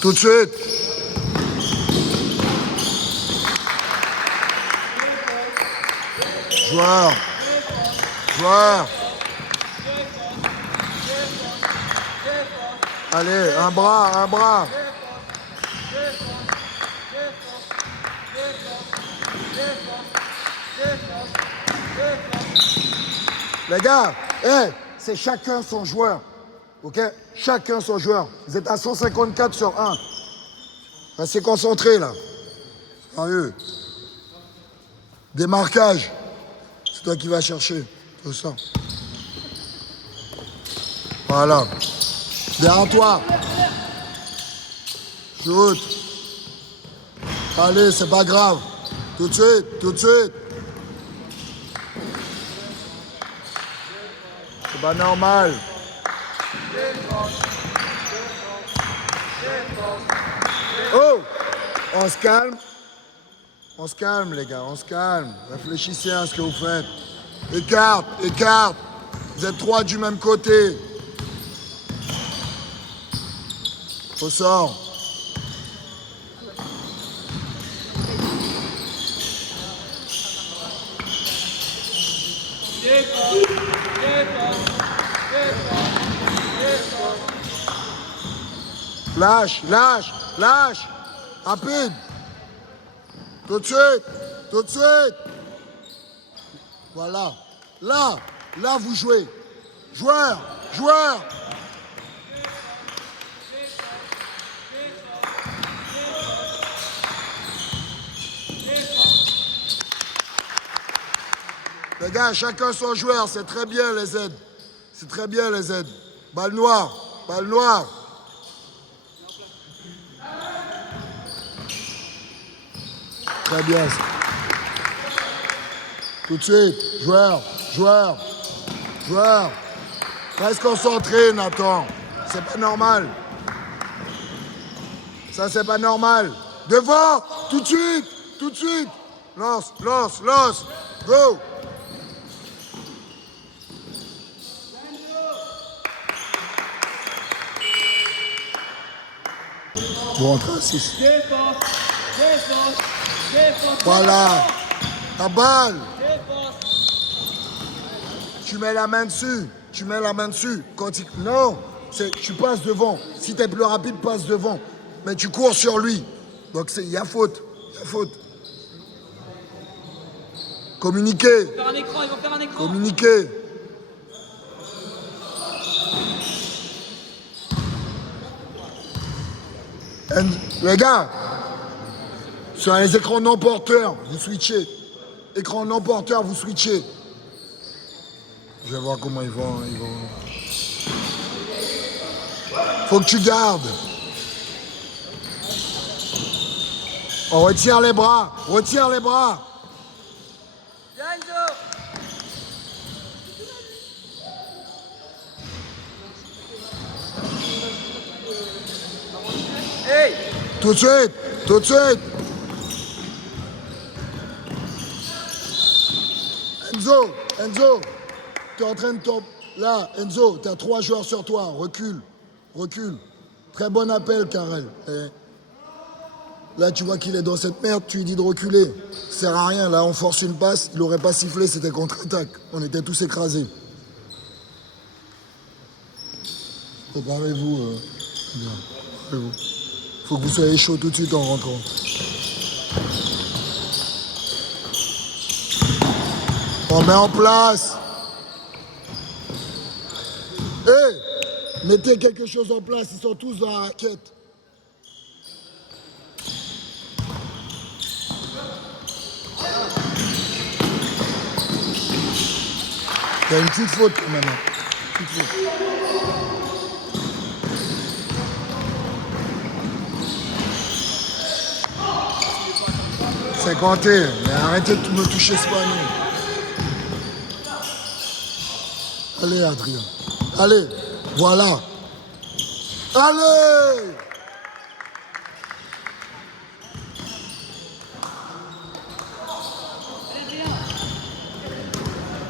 Tout de suite. Joueur. Joueur. Allez, un bras, un bras. Les gars, hey, c'est chacun son joueur. Ok? Chacun son joueur. Vous êtes à 154 sur 1. Restez concentrés là. Sérieux. Démarquage. C'est toi qui vas chercher. Tout ça. Voilà. Derrière toi. Shoot. Allez, c'est pas grave. Tout de suite, tout de suite. C'est pas normal. Oh! On se calme. On se calme, les gars, on se calme. Réfléchissez à ce que vous faites. Écarte, écarte. Vous êtes trois du même côté. Au sort. Lâche, lâche, lâche. Rapide. Tout de suite, tout de suite. Voilà. Là, là vous jouez. Joueur, joueur. Les gars, chacun son joueur, c'est très bien les aides. C'est très bien les aides. Balle noire, balle noire. Très bien ça. Tout de suite, joueur, joueur, joueur. Reste concentré, Nathan. C'est pas normal. Ça, c'est pas normal. Devant, tout de suite, tout de suite. Lance, lance, lance. Go. Vous rentrez à 6. Voilà. La balle. Tu mets la main dessus. Tu mets la main dessus. Non, tu passes devant. Si tu es plus rapide, passe devant. Mais tu cours sur lui. Donc il y a faute. Il y a faute. Communiquez. Ils vont faire un écran, ils vont faire un écran. Communiquez. Les gars, sur les écrans non porteurs, vous switchez. Écran non porteur, vous switchez. Je vais voir comment ils vont. Faut que tu gardes. On retire les bras. Retire les bras. Hey! Tout de suite. Tout de suite. Enzo, tu es en train de tomber. Là, Enzo, tu as 3 joueurs sur toi. Recule. Recule. Très bon appel, Karel. Là, tu vois qu'il est dans cette merde, tu lui dis de reculer. Ça sert à rien. Là, on force une passe. Il n'aurait pas sifflé, c'était contre-attaque. On était tous écrasés. Préparez-vous. Préparez-vous. Faut que vous soyez chaud tout de suite en rentrant. On met en place. Mettez quelque chose en place, ils sont tous dans la raquette. Il y a une petite faute maintenant. Petite faute. C'est compté, mais arrêtez de me toucher ce panier. Allez, Adrien. Allez, voilà. Allez!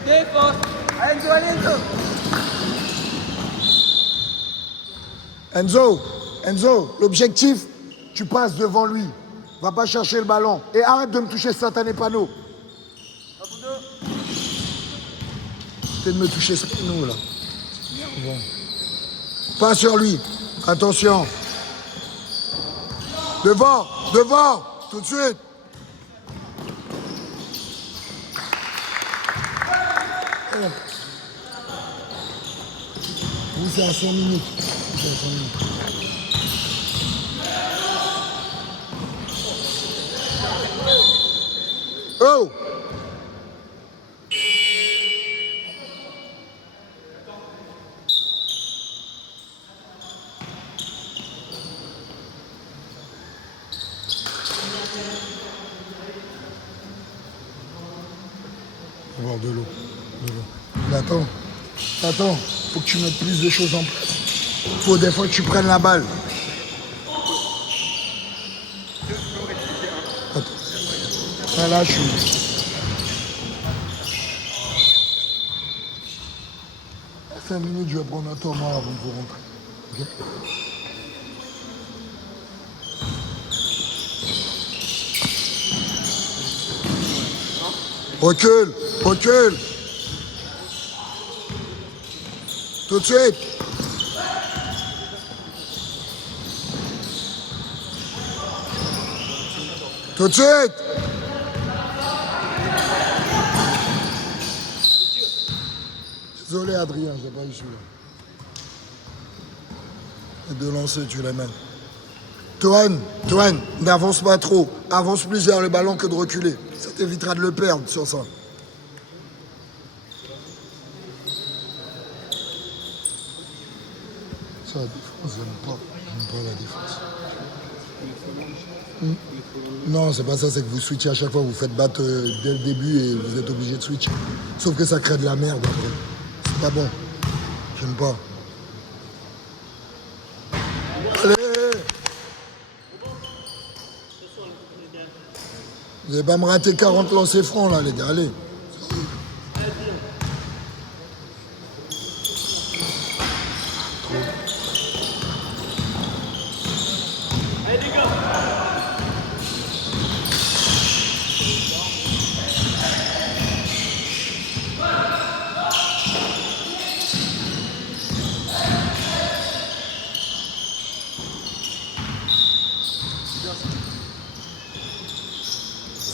Défense! Enzo, allez, Enzo! Enzo, l'objectif, tu passes devant lui. Va pas chercher le ballon. Et arrête de me toucher satané panneau. T'es de me toucher ce panneau là. Bon. Pas sur lui. Attention. Devant, devant, tout de suite. Oui, c'est à 5 minutes. C'est à 5 minutes. Oh! On va avoir de l'eau. Mais attends, attends, faut que tu mettes plus de choses en place. Faut des fois que tu prennes la balle. Attends. Ah, là, je suis. 5 minutes, je vais prendre un temps mort avant de vous rentrer. Ok. Recule, recule. Tout de suite. Tout de suite. Désolé Adrien, j'ai pas eu celui-là. Et de lancer, tu l'amènes. Toan, n'avance pas trop. Avance plus vers le ballon que de reculer. Ça t'évitera de le perdre sur ça. Ça, la défense, j'aime pas la défense. Non, c'est pas ça, c'est que vous switchez à chaque fois, vous faites battre dès le début et vous êtes obligé de switcher. Sauf que ça crée de la merde après. C'est pas bon. J'aime pas. Allez! Vous n'allez pas me rater 40 lancers francs là, les gars, allez.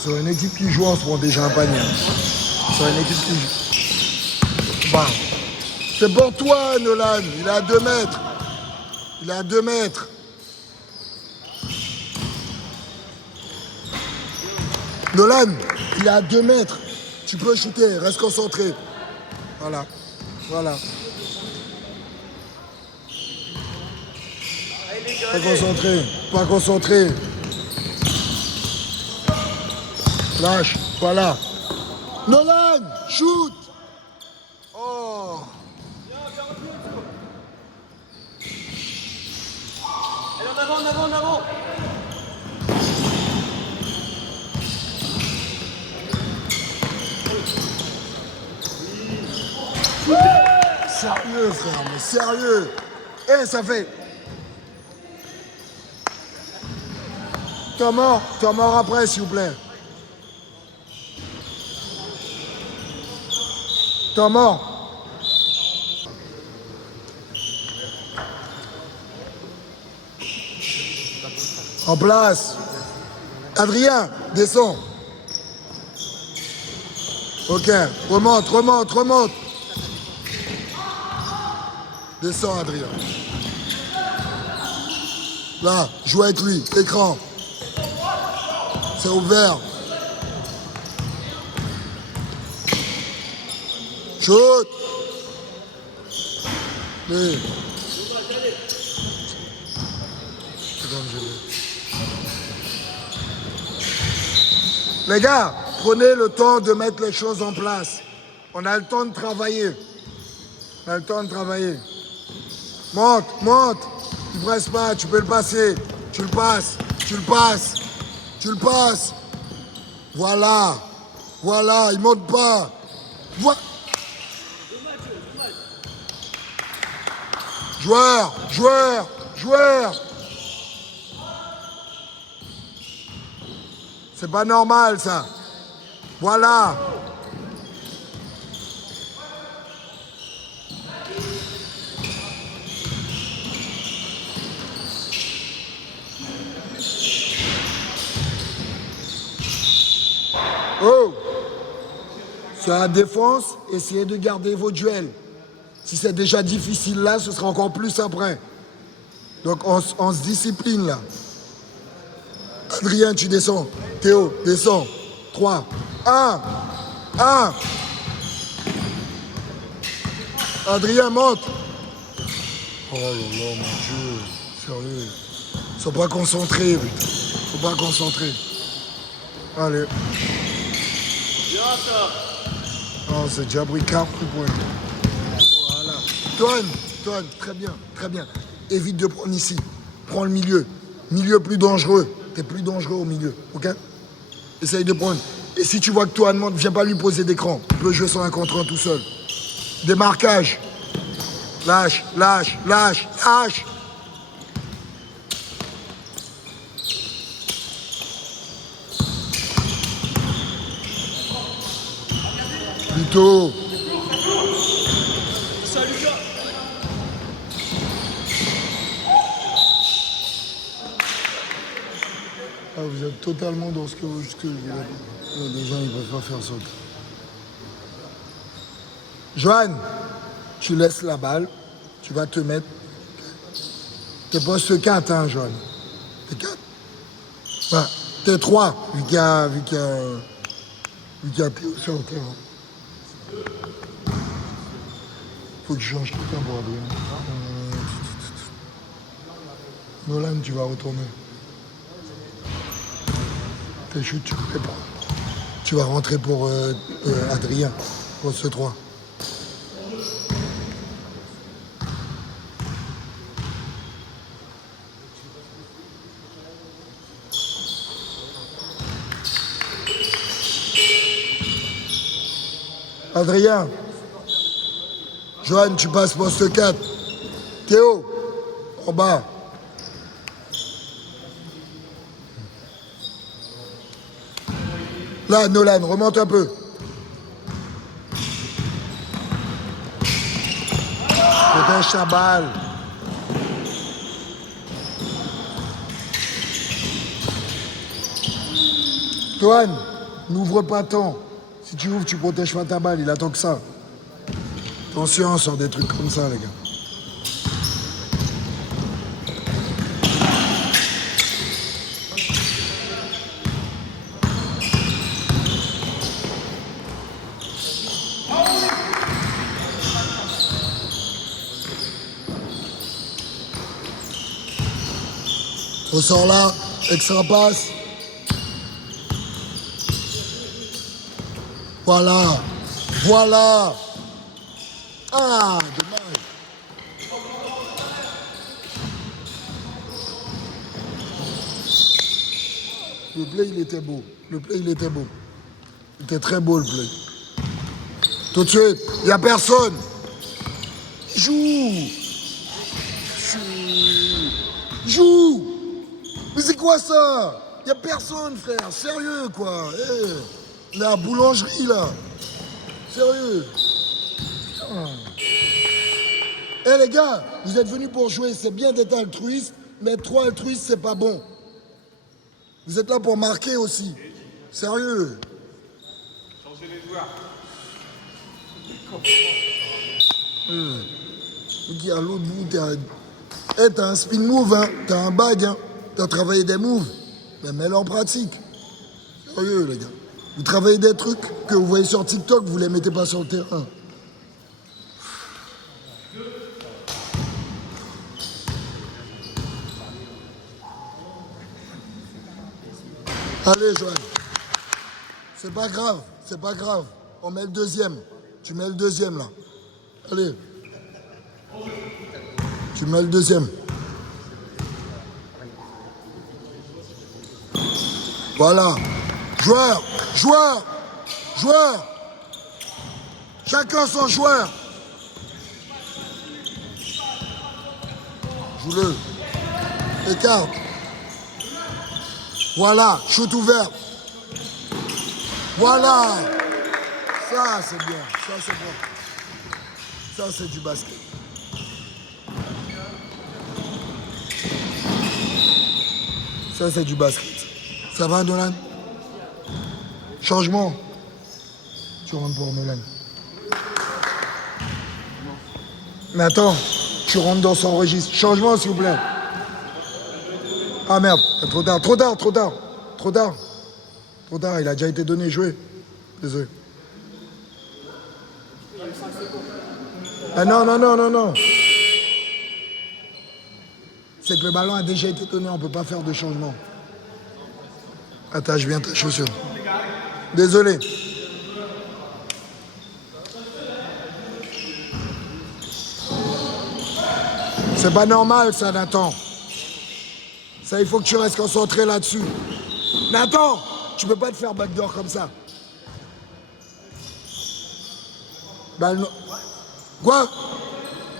Sur une équipe qui joue, on se prend déjà un panier. Sur une équipe qui joue. Bah. C'est pour toi, Nolan. Il est à 2 mètres. Il est à 2 mètres. Nolan, il est à 2 mètres. Tu peux shooter, reste concentré. Voilà. Voilà. Pas concentré. Pas concentré. Lâche, voilà. Nolan, shoot. Oh. Allez, en avant, en avant, en avant. Sérieux, frère, mais sérieux. Eh, ça fait. Temps mort après, s'il vous plaît. Temps mort. En place. Adrien, descends. Ok, remonte. Descends, Adrien. Là, joue avec lui, écran. C'est ouvert. Shoot. Mais... Les gars, prenez le temps de mettre les choses en place. On a le temps de travailler. On a le temps de travailler. Monte. Tu ne presses pas, tu peux le passer. Tu le passes. Voilà, il monte pas. Joueur. C'est pas normal, ça. Voilà. Oh! Sur la défense, essayez de garder vos duels. Si c'est déjà difficile là, ce sera encore plus après. Donc on se discipline là. Adrien, tu descends. Théo, descends. 3, 1, 1. Adrien, monte. Oh là là, mon Dieu. Sérieux. Ils sont pas concentrés, putain. Ils sont pas concentrés. Allez. Bien ça. Oh, c'est déjà pris 4 points. Voilà. Toine, très bien, très bien. Évite de prendre ici. Prends le milieu. Milieu plus dangereux. T'es plus dangereux au milieu, ok? Essaye de prendre. Et si tu vois que Toine monte, viens pas lui poser d'écran. Il peut jouer sur un contre un tout seul. Démarquage. Lâche, lâche, lâche, lâche. Plutôt. Ça, Lucas. Ah, vous êtes totalement dans ce que je voulais. Les gens, ils ne peuvent pas faire ça. Joanne, tu laisses la balle. Tu vas te mettre. T'es poste 4, hein, Joanne. T'es 4. Enfin, t'es 3, vu qu'il y a Théo sur le terrain. Faut que je change tout un bordel. Nolan, tu vas retourner. Tes chutes, tu peux les prendre. Tu vas rentrer pour Adrien, pour ce 3. Adrien. Joanne, tu passes poste 4. Théo, en bas. Là, Nolan, remonte un peu. Protège sa balle. Toine, n'ouvre pas tant. Si tu ouvres, tu protèges pas ta balle. Il attend que ça. Attention sur des trucs comme ça, les gars. On sort là, extra passe. Voilà, voilà. Ah, dommage. Le play, il était beau. Le play, il était beau. Il était très beau, le play. Tout de suite, il n'y a personne. Joue. Joue. Mais c'est quoi ça? Il n'y a personne, frère. Sérieux, quoi. La boulangerie, là. Sérieux. Putain. Les gars, vous êtes venus pour jouer. C'est bien d'être altruiste, mais être trop altruiste, c'est pas bon. Vous êtes là pour marquer aussi. Sérieux. Changez les joueurs. Ok, à l'autre bout, t'as un spin move, hein. T'as un bag, hein. T'as travaillé des moves. Mais mets-le en pratique. Sérieux, les gars. Vous travaillez des trucs que vous voyez sur TikTok, vous les mettez pas sur le terrain. Allez, Joanne. C'est pas grave, c'est pas grave. On met le deuxième. Tu mets le deuxième, là. Allez. Tu mets le deuxième. Voilà. Joueur, joueur, joueur. Chacun son joueur. Joue-le. Écarte. Voilà, shoot ouvert. Voilà. Ça, c'est bien. Ça, c'est bon. Ça, c'est du basket. Ça, c'est du basket. Ça va, Nolan? Changement. Tu rentres pour Nolan. Mais attends, tu rentres dans son registre. Changement, s'il vous plaît. Ah merde, trop tard, trop tard, trop tard. Trop tard. Trop tard, il a déjà été donné, joué. Désolé. Ah non, non, non, non, non. C'est que le ballon a déjà été donné, on ne peut pas faire de changement. Attache bien ta chaussure. Désolé. C'est pas normal ça, Nathan. Ça, il faut que tu restes concentré là-dessus. Nathan, tu peux pas te faire backdoor comme ça. Balle no... Quoi?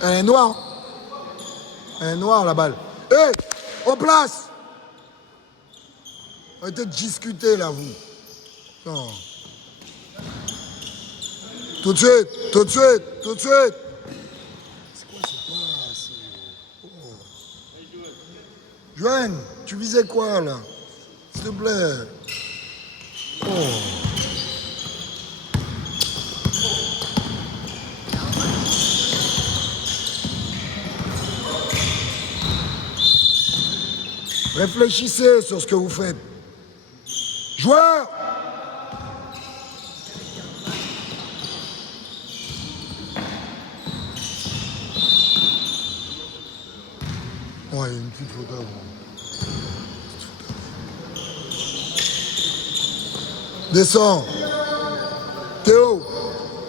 Elle est noire. Elle est noire, la balle. Hé, en place. Arrêtez de discuter, là, vous. Non. Tout de suite, tout de suite, tout de suite. C'est quoi ce passe? Oh. Joanne, tu visais quoi, là? S'il te plaît. Oh. Réfléchissez sur ce que vous faites. Joueur! Ouais, une petite faute avant. Descends. Théo,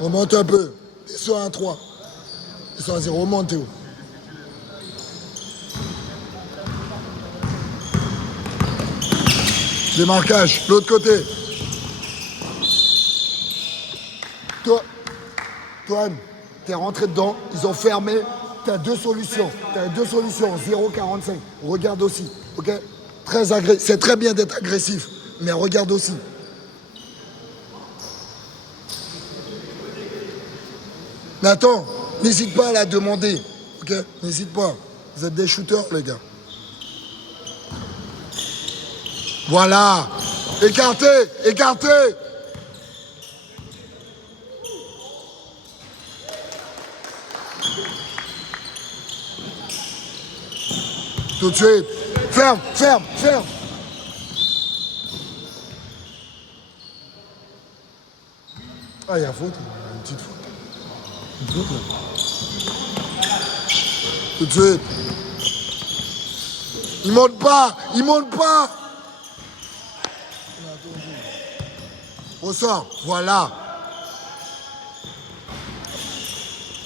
remonte un peu. Descends à 3. Descends à 0. Remonte, Théo. Démarquage, l'autre côté. Toi, t'es rentré dedans, ils ont fermé. T'as deux solutions. 0,45. Regarde aussi. Ok? Très agressif. C'est très bien d'être agressif, mais regarde aussi. Nathan, n'hésite pas à la demander. Ok? N'hésite pas. Vous êtes des shooters, les gars. Voilà. Écartez, écartez. Tout de suite. Ferme, ferme, ferme. Ah, il y a faute. Une petite faute. Une faute, là. Tout de suite. Il monte pas. Il monte pas. Ressort. Voilà.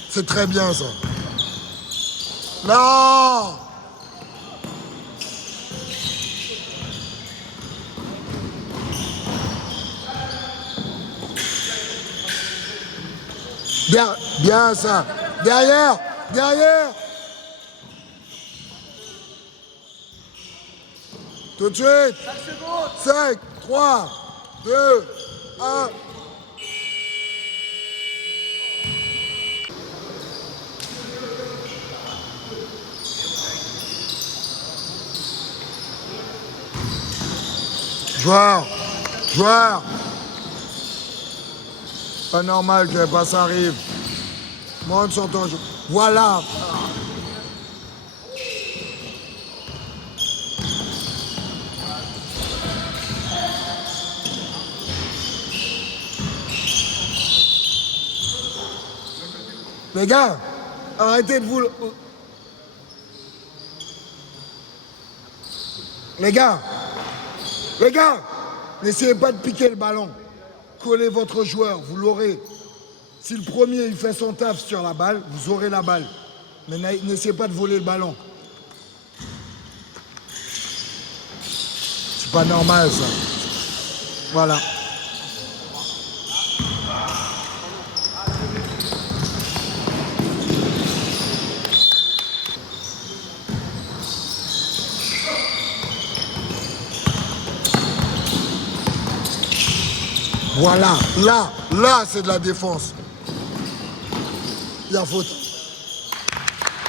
C'est très bien, ça. Non. Bien, bien ça. Derrière, derrière. Tout de suite. 5, 3, 2, 1. Joueur, joueur. Pas normal que pas ça arrive. Monte sur ton jeu. Voilà. Les gars, arrêtez de vous... Les gars, n'essayez pas de piquer le ballon. Collez votre joueur, vous l'aurez. Si le premier il fait son taf sur la balle, vous aurez la balle. Mais n'essayez pas de voler le ballon. C'est pas normal ça. Voilà. Voilà, là, c'est de la défense. Il y a faute.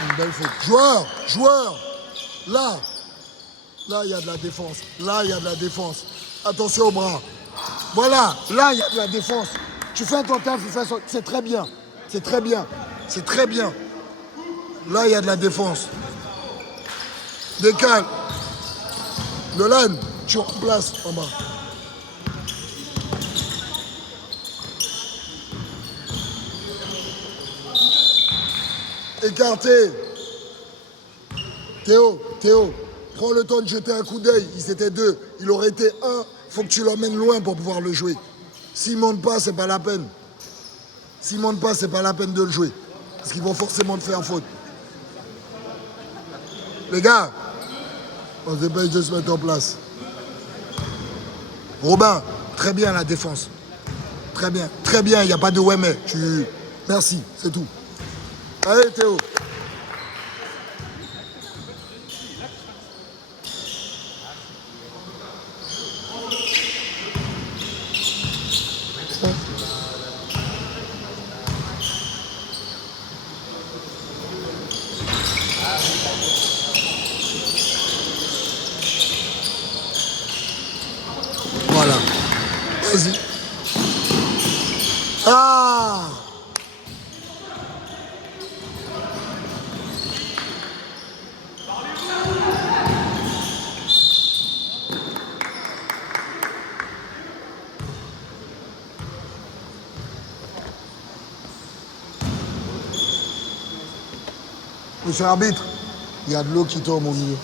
Une belle faute. Joueur. Là, il y a de la défense. Là, il y a de la défense. Attention au bras. Voilà, là, il y a de la défense. Tu fais ton taf, c'est très bien. C'est très bien. C'est très bien. Là, il y a de la défense. Décale. Nolan, tu remplaces en bas. Écarté. Théo, prends le temps de jeter un coup d'œil. Ils étaient deux. Il aurait été un. Faut que tu l'emmènes loin pour pouvoir le jouer. S'il ne monte pas, c'est pas la peine. S'il ne monte pas, c'est pas la peine de le jouer. Parce qu'ils vont forcément te faire faute. Les gars, on se dépêche de se mettre en place. Robin, très bien la défense. Très bien, il n'y a pas de ouais mais. Merci, c'est tout. Allez Théo. Voilà. Vas-y. Ah! Monsieur l'arbitre, il y a de l'eau qui tombe au milieu.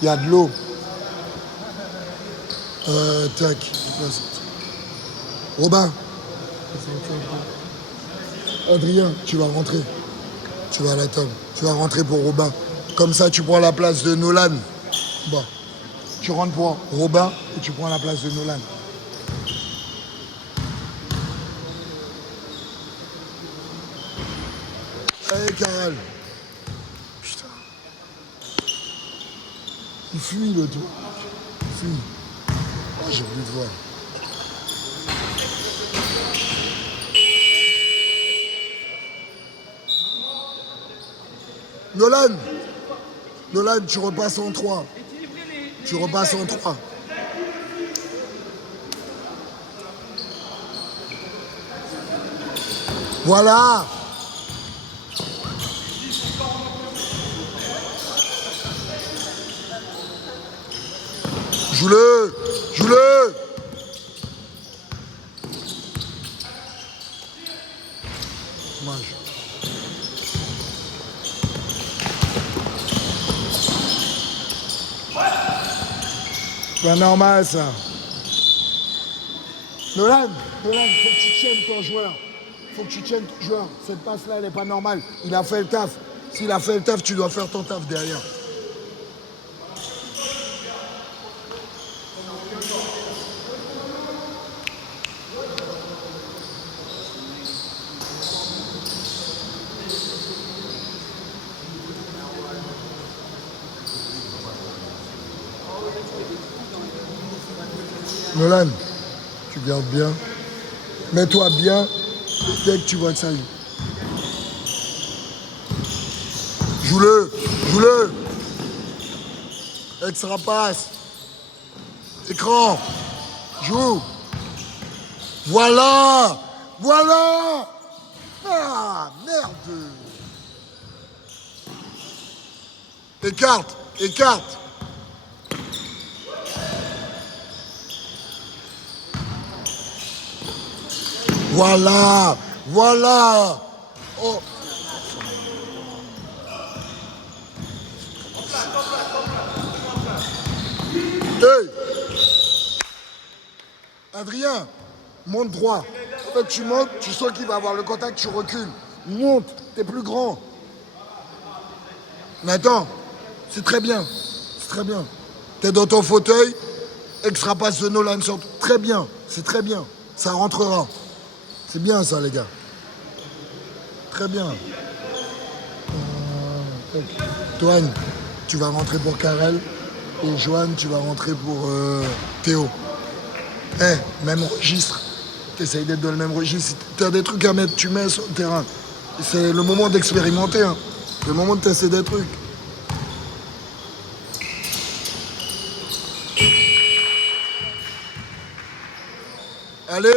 Il y a de l'eau. Tac. Robin. Adrien, tu vas rentrer. Tu vas à la table. Tu vas rentrer pour Robin. Comme ça, tu prends la place de Nolan. Bon. Tu rentres pour Robin et tu prends la place de Nolan. Allez, Karel. Putain. Il fuit, le tout. Il fuit. Oh, j'ai voulu te voir. Nolan, tu repasses en 3. Tu repasses en 3. Voilà. Joue-le. Dommage. Pas normal ça. Nolan, faut que tu tiennes ton joueur. Cette passe-là, elle n'est pas normale. Il a fait le taf. S'il a fait le taf, tu dois faire ton taf derrière. Nolan, tu gardes bien. Mets-toi bien dès que tu vois que ça y est. Joue-le. Extra passe. Écran. Joue. Voilà. Ah, merde. Écarte. Voilà. Oh. Hey. Adrien, monte droit. En fait, tu montes, tu sens qu'il va avoir le contact, tu recules. Monte, t'es plus grand. Nathan, c'est très bien. T'es dans ton fauteuil, extra passe de Nolan sur... Très bien, c'est très bien. Ça rentrera. C'est bien ça, les gars. Très bien. Toine, tu vas rentrer pour Karel. Et Joanne, tu vas rentrer pour Théo. Même registre. T'essayes d'être dans le même registre. Si t'as des trucs à mettre, tu mets sur le terrain. C'est le moment d'expérimenter. Hein. Le moment de tester des trucs. Allez,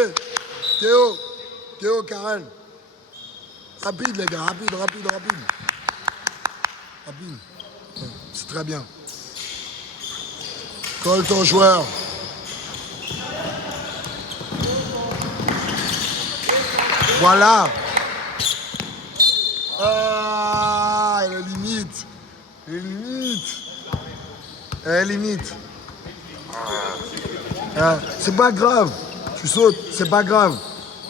Théo, Karen. Rapide les gars, rapide. C'est très bien. Colle ton joueur. Voilà. Ah, elle limite. Ah, c'est pas grave. Tu sautes, c'est pas grave.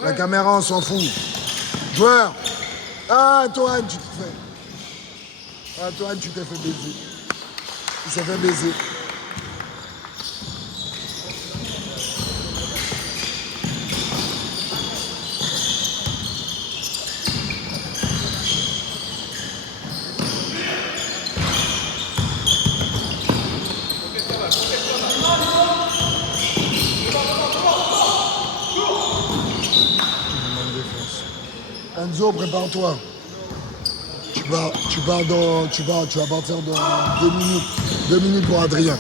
La caméra, on s'en fout. Joueur. Ah, Antoine, tu t'es fait baiser. Il s'est fait baiser. Enzo, prépare-toi. Tu vas partir dans 2 minutes. 2 minutes pour Adrien.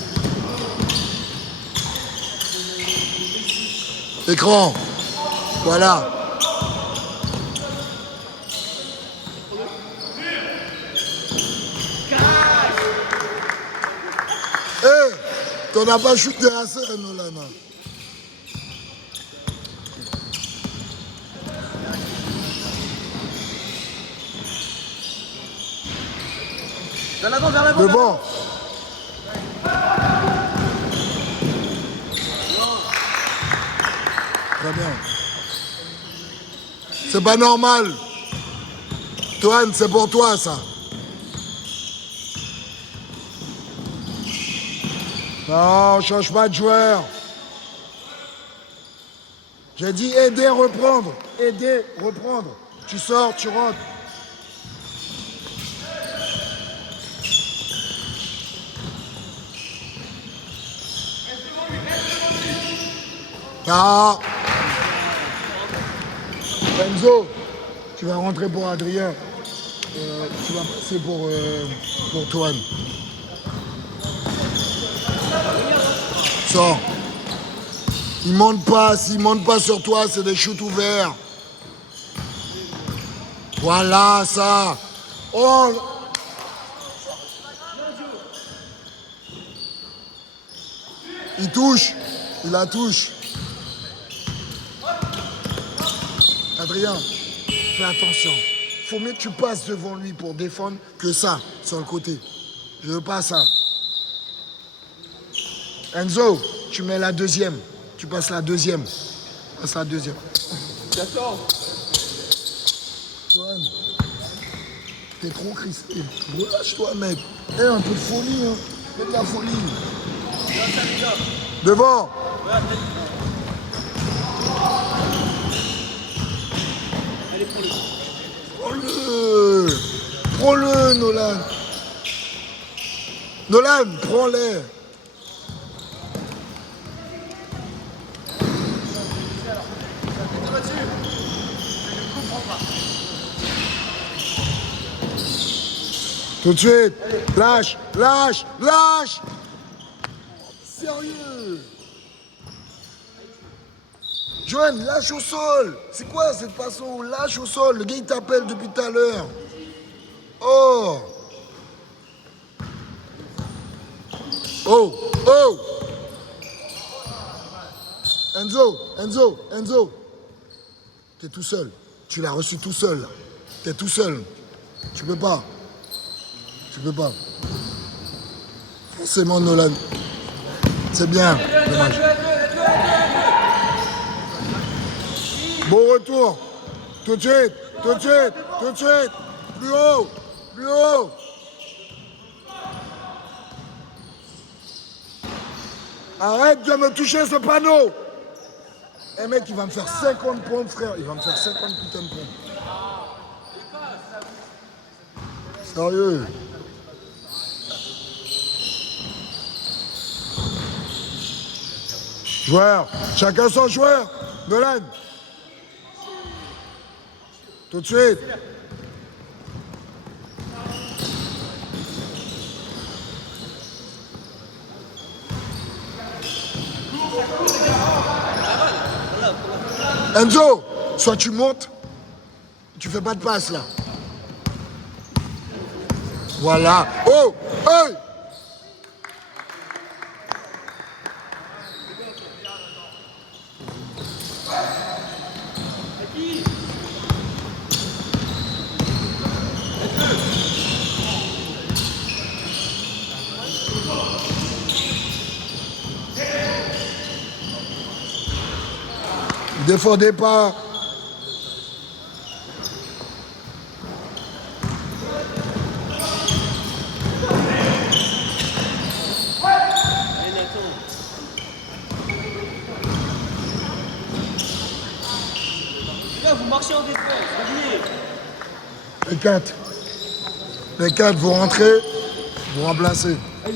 Écran. Voilà. Hé, t'en as pas shooté assez, Nolan. Devant. Très bien. C'est pas normal. Toine, c'est pour toi ça. Non, change pas de joueur. J'ai dit aider, reprendre. Aider, reprendre. Tu sors, tu rentres. Ah. Enzo, tu vas rentrer pour Adrien. Tu vas passer pour Toine. Sors. S'il monte pas sur toi, c'est des shoots ouverts. Voilà ça. Oh. Il touche. Il la touche. Adrien, fais attention. Faut mieux que tu passes devant lui pour défendre que ça, sur le côté. Je veux pas ça. Enzo, tu mets la deuxième. Tu passes la deuxième. Passe la deuxième. J'attends. Johan, t'es trop crispé. Relâche-toi, mec. Eh, un peu de folie, hein. Fais de la folie. Devant. Prends-le, Nolan. Nolan, prends-les. Tout de suite. Lâche. Sérieux. Johan, lâche au sol. C'est quoi cette façon? Lâche au sol. Le gars, il t'appelle depuis tout à l'heure. Oh. Enzo. T'es tout seul. Tu l'as reçu tout seul. T'es tout seul. Tu peux pas. Forcément, Nolan. C'est bien. Dommage. Bon retour. Tout de suite. Plus haut. Arrête de me toucher ce panneau. Eh mec, il va me faire 50 pompes, frère. Il va me faire 50 putains de pompes. Sérieux. Joueur. Chacun son joueur. Nolan. Tout de suite. Enzo, soit tu montes, tu fais pas de passe là. Voilà. Oh, hey! Ne défendez pas. Vous marchez en défense, revenez. Les quatre, vous rentrez, vous remplacez. Les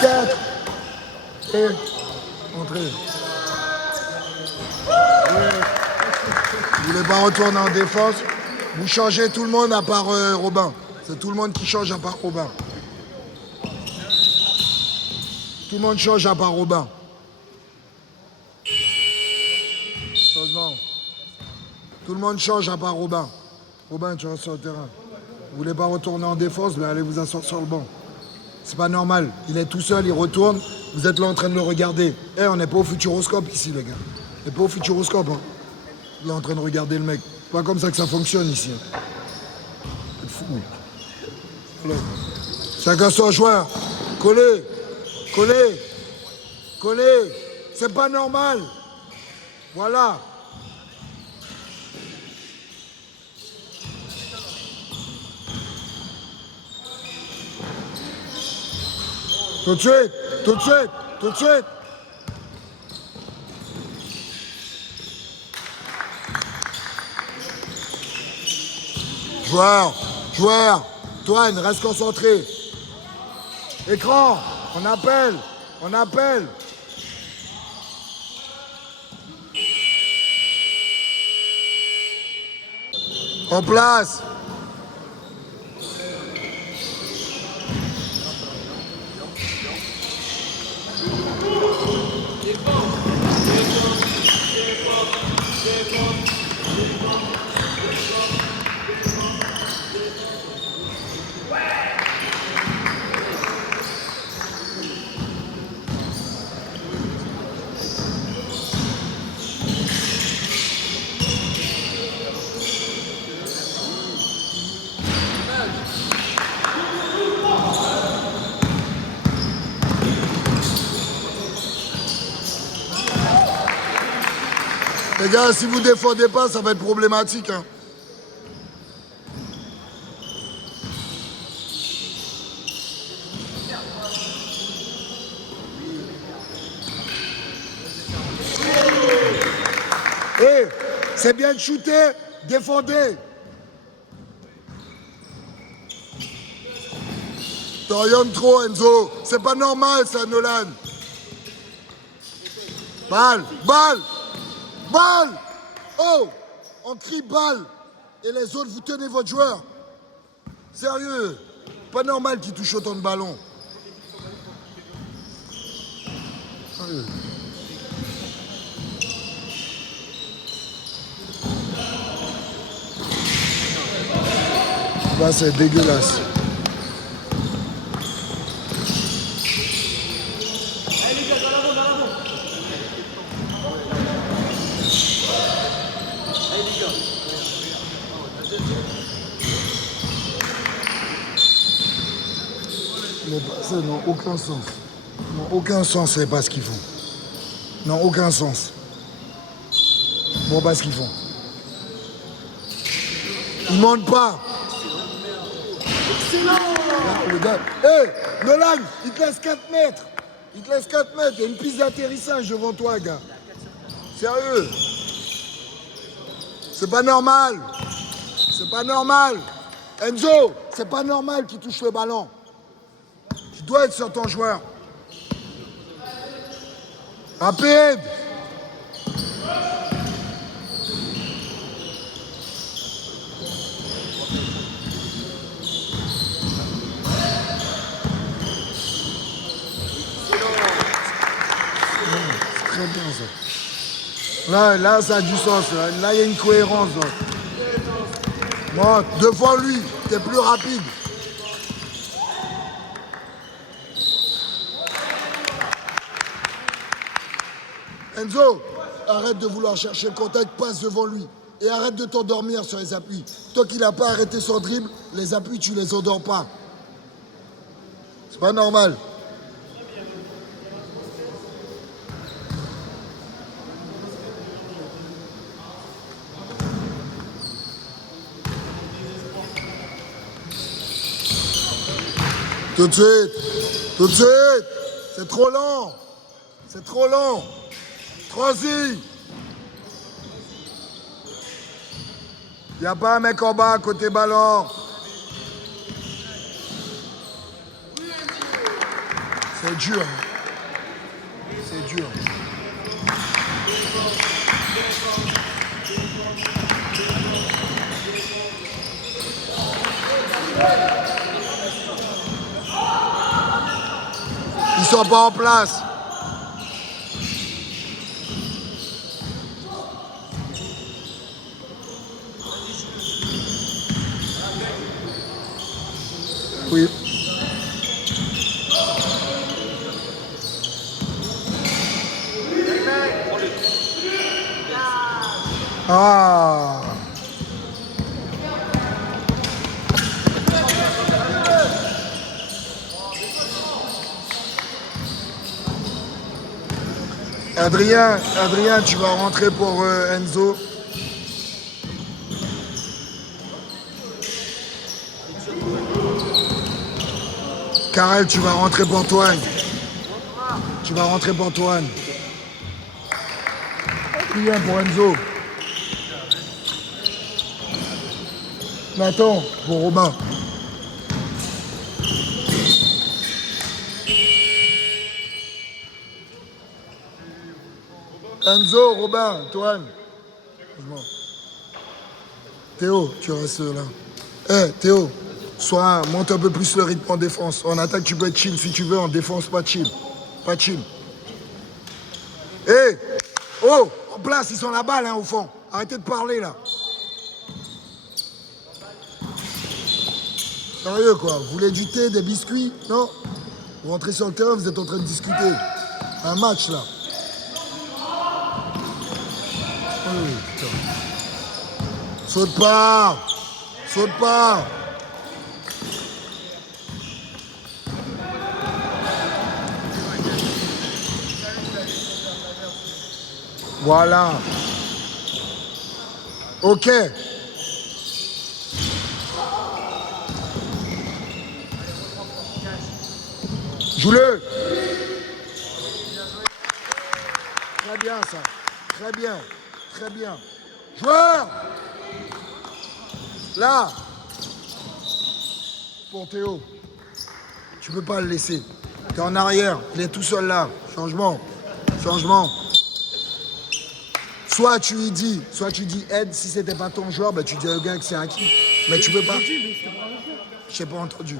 quatre. Et entrez. Vous voulez pas retourner en défense? Vous changez tout le monde à part Robin. C'est tout le monde qui change à part Robin. Tout le monde change à part Robin. Changement. Tout le monde change à part Robin. Robin, tu restes sur le terrain. Vous voulez pas retourner en défense, mais allez vous asseoir sur le banc. C'est pas normal. Il est tout seul, il retourne. Vous êtes là en train de le regarder. Eh, on n'est pas au futuroscope ici, les gars. On n'est pas au futuroscope, hein. Il est en train de regarder le mec. C'est pas comme ça que ça fonctionne ici. C'est fou. Voilà. Chacun son joueur. Collez. Collez. Collez. C'est pas normal. Voilà. Tout de suite, tout de suite, tout de suite. Joueur, Toine, reste concentré. Écran, on appelle. En place. Les gars, si vous défendez pas, ça va être problématique. Hein. Hey, c'est bien de shooter, défendez. T'orientes trop, Enzo. C'est pas normal, ça, Nolan. Balle. Oh, on crie balle. Et les autres, vous tenez votre joueur. Sérieux. Pas normal qu'il touche autant de ballons. Sérieux. Bah, c'est dégueulasse. Les passes n'ont aucun sens. N'ont aucun sens, les passes qu'ils font. N'ont aucun sens. Bon, pas ce qu'ils font. Ils mentent pas. Excellent. Le gars. Hé, Nolan, il te laisse 4 mètres. Il te laisse 4 mètres. Il y a une piste d'atterrissage devant toi, gars. Sérieux. C'est pas normal. C'est pas normal. Enzo, c'est pas normal qu'il touche le ballon. Tu dois être sur ton joueur. Rapide. sens. Là, ça a du sens. Là, il y a une cohérence. Bon, devant lui, t'es plus rapide. Enzo, arrête de vouloir chercher le contact, passe devant lui. Et arrête de t'endormir sur les appuis. Toi qui n'as pas arrêté son dribble, les appuis, tu les endors pas. C'est pas normal. Tout de suite. Tout de suite. C'est trop lent. C'est trop lent. Troisi. Il n'y a pas un mec en bas côté ballon. C'est dur. C'est dur. Ils sont pas en place. Oui. Ah. Adrien, tu vas rentrer pour Enzo. Karel, tu vas rentrer pour Antoine. Tu vas rentrer pour Antoine. Adrien pour Enzo. Nathan pour Robin. Enzo, Robin, Antoine. Théo, tu restes là. Eh, Théo, monte un peu plus le rythme en défense. En attaque, tu peux être chill si tu veux. En défense, pas chill. Pas chill. Eh, oh, en place, ils sont là-bas, là, au fond. Arrêtez de parler, là. Sérieux, quoi. Vous voulez du thé, des biscuits? Non? Vous rentrez sur le terrain, vous êtes en train de discuter. Un match, là. Oh, putain. Saute pas! Saute pas! Voilà. Ok. Joue-le. Très bien ça. Très bien. Très bien. Joueur. Là. Pour Théo. Tu peux pas le laisser. T'es en arrière. Il est tout seul là. Changement. Changement. Soit tu dis aide, si c'était pas ton joueur, bah tu dis au gars que c'est acquis. Mais tu peux pas. Je t'ai pas entendu.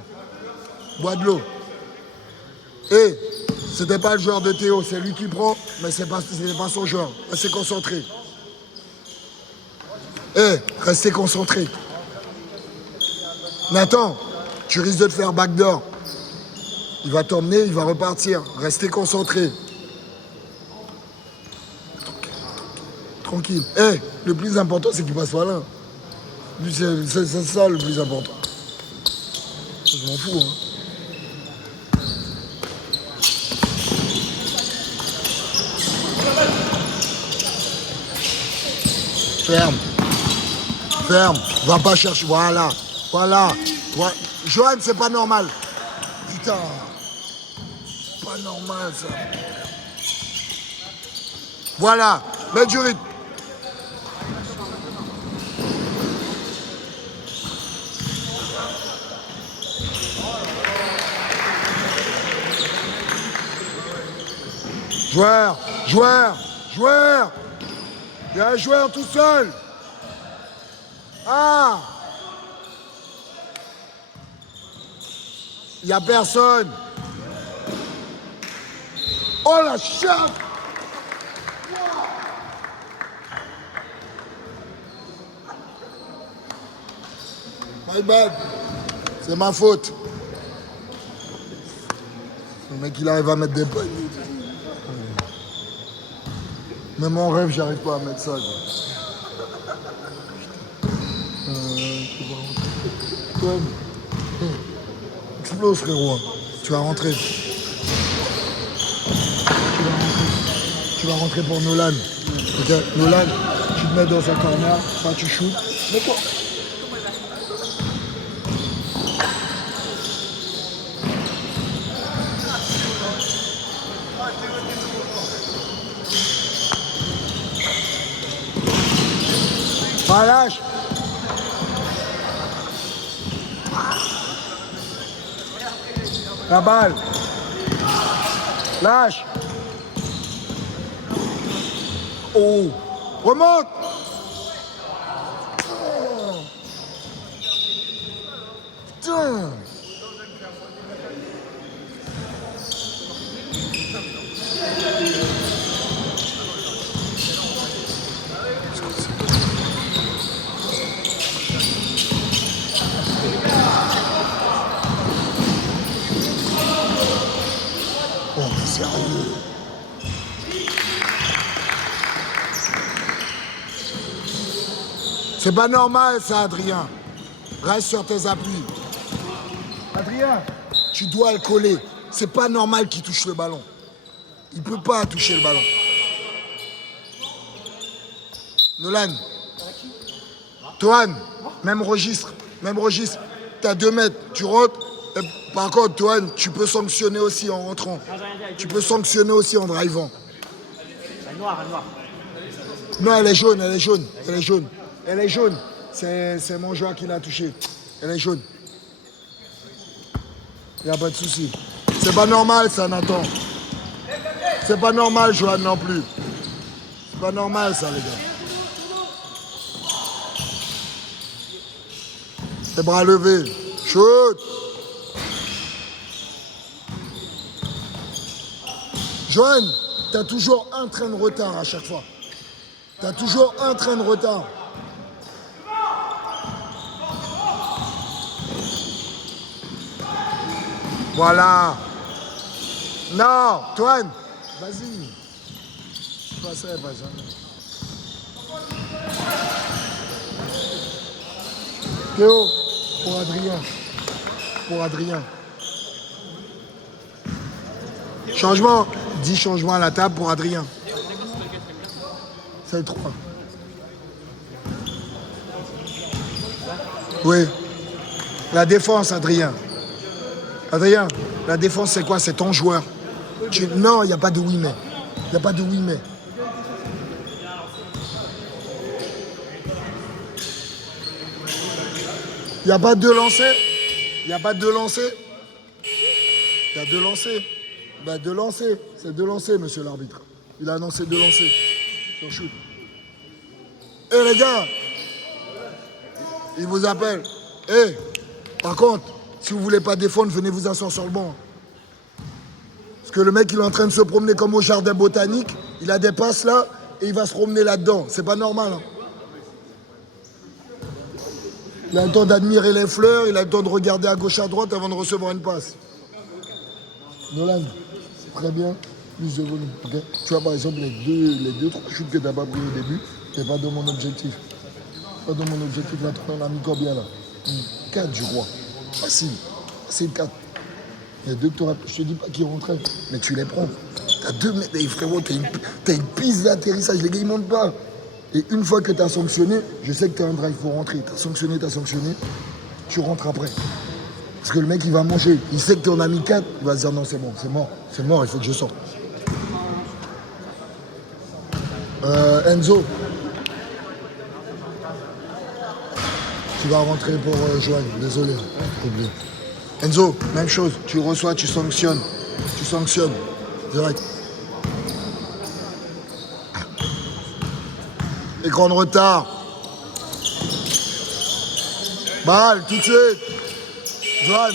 Bois de l'eau. Et c'était pas le joueur de Théo, c'est lui qui prend, mais c'était pas son joueur. Restez concentré. Restez concentré. Nathan, tu risques de te faire backdoor. Il va t'emmener, il va repartir. Restez concentré. Tranquille. Le plus important, c'est qu'il passe pas là. C'est ça le plus important. Je m'en fous, hein. Ferme. Ferme. Va pas chercher. Voilà. Voilà. Johan, c'est pas normal. Putain. Pas normal, ça. Voilà. Mets du rythme. Joueur. Il y a un joueur tout seul. Ah. Il n'y a personne. Oh la chatte. My bad. C'est ma faute. Le mec, il arrive à mettre des points. Même en rêve, j'arrive pas à mettre ça. Toi, explose, frérot. Tu vas rentrer. Tu vas rentrer pour Nolan. Ok, Nolan, tu te mets dans un corner, ça tu shoots. Mets-toi. Pas lâche. La balle. Lâche. Oh. Remonte. Oh. Putain. Oh, mais sérieux. C'est pas normal ça, Adrien. Reste sur tes appuis. Adrien, tu dois le coller. C'est pas normal qu'il touche le ballon. Il peut pas toucher le ballon. Nolan. Toan, même registre. T'as 2 mètres, tu rentres. Par contre, Toan, tu peux sanctionner aussi en rentrant. Tu peux sanctionner aussi en drivant. Elle est noire. Non, elle est jaune. C'est mon joueur qui l'a touché. Elle est jaune. Il n'y a pas de souci. C'est pas normal, ça, Nathan. C'est pas normal, Johan, non plus. C'est pas normal, ça, les gars. Les bras levés. Shoot. Johan, t'as toujours un train de retard à chaque fois. T'as toujours un train de retard. Voilà. Non, Toine, vas-y. Je passerai pas jamais. Théo, pour Adrien. Changement. 10 changements à la table pour Adrien. C'est le 3. Oui. La défense, Adrien, la défense, c'est quoi? C'est ton joueur. Non, il n'y a pas de oui mais. Il n'y a pas de oui mais. Il n'y a pas de lancer. Il n'y a pas de lancer. Il y a 2 lancers. Bah 2 lancers. C'est 2 lancers, monsieur l'arbitre. Il a annoncé 2 lancers. Sur shoot. Eh les gars, il vous appelle. Eh, par contre, si vous voulez pas défendre, venez vous asseoir sur le banc. Parce que le mec, il est en train de se promener comme au jardin botanique. Il a des passes là et il va se promener là-dedans. C'est pas normal. Hein. Il a le temps d'admirer les fleurs, il a le temps de regarder à gauche à droite avant de recevoir une passe. Nolan, très bien, plus de volume. Okay, tu vois par exemple les deux 3 shoots que tu n'as pas pris au début, c'est pas dans mon objectif. Pas dans mon objectif, là, on a mis combien là 4 du roi. Facile. C'est 4. Il y a 2 que tu aurais. Je te dis pas qu'ils rentraient, mais tu les prends. T'as 2 mètres, mais frérot, t'as une piste d'atterrissage, les gars ils montent pas. Et une fois que tu as sanctionné, je sais que tu as un drive pour rentrer. Tu as sanctionné, tu rentres après. Parce que le mec, il va manger. Il sait que tu en as mis 4, il va se dire non, c'est bon, c'est mort, il faut que je sorte. Enzo, tu vas rentrer pour Johan, désolé, j'ai oublié. Enzo, même chose, tu reçois, tu sanctionnes, direct. Écran de retard. Balle, tout de suite. Johan.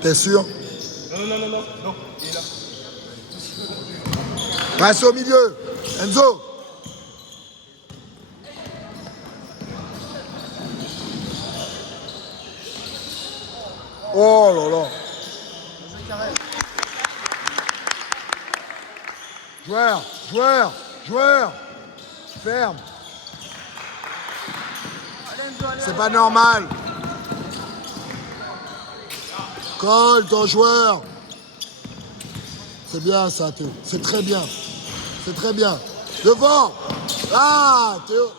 T'es sûr? Non, il est là. Passe au milieu. Enzo. Oh là là. Joueur. Ferme. C'est pas normal. Colle ton joueur. C'est bien ça, Théo. C'est très bien. C'est très bien. Devant. Ah, Théo.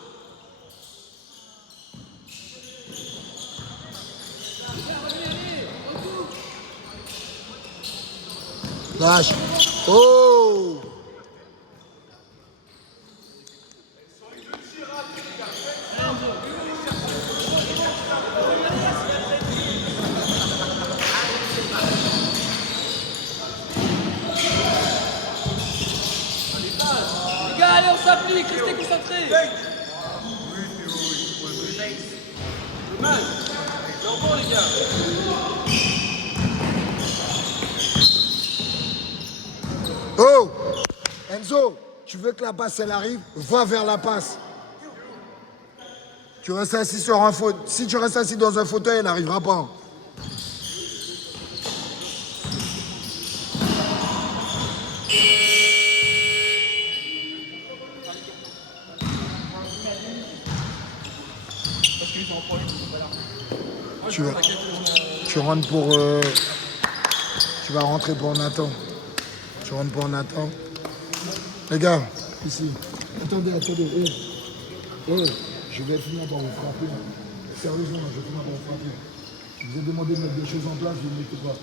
Lâche. Oh. Les gars, allez, on s'applique, restez concentrés. Bon, les gars. Oh. Enzo, tu veux que la passe, elle arrive? Va vers la passe. Tu restes assis sur un fauteuil. Si tu restes assis dans un fauteuil, elle n'arrivera pas. Tu rentres pour... tu vas rentrer pour Nathan. Tu rentres pour Nathan. Les gars, ici. Attendez. Je vais finir par vous frapper. Sérieusement, je vais finir par vous frapper. Je vous ai demandé de mettre des choses en place, vous ne les mettez pas.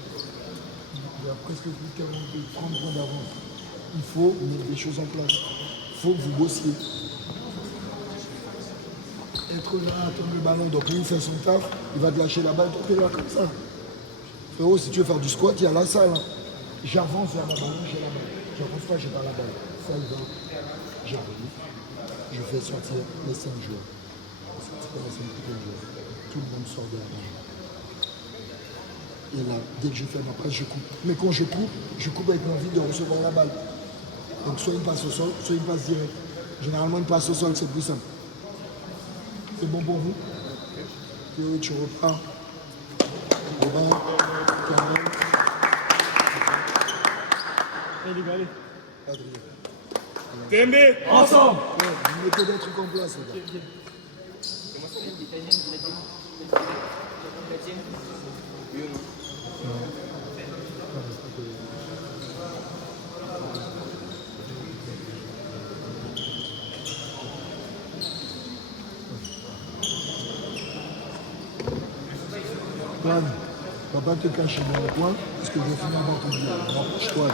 Il y a presque plus de 30 points d'avance. Il faut mettre des choses en place. Il faut que vous bossiez. Être là, attendre le ballon, donc lui il fait son taf, il va te lâcher la balle, toi t'es là comme ça. Frérot, si tu veux faire du squat, il y a la salle. Hein. J'avance vers la balle, j'ai la balle. J'avance pas, j'ai pas la balle. Ça il va. J'arrive. Je fais sortir les 5 joueurs. Tout le monde sort de la balle. Et là, dès que je fais ma passe, je coupe. Mais quand je coupe avec l'envie de recevoir la balle. Donc soit une passe au sol, soit une passe directe. Généralement, une passe au sol, c'est plus simple. C'est bon pour vous? Oui, tu repars. Robin, Carole. Allez. Adrien. TMB, Ensemble. Ouais, vous mettez des trucs en place, les gars. Juan, va pas te cacher dans le coin, parce que je vais finir dans ton bureau. Rapproche-toi.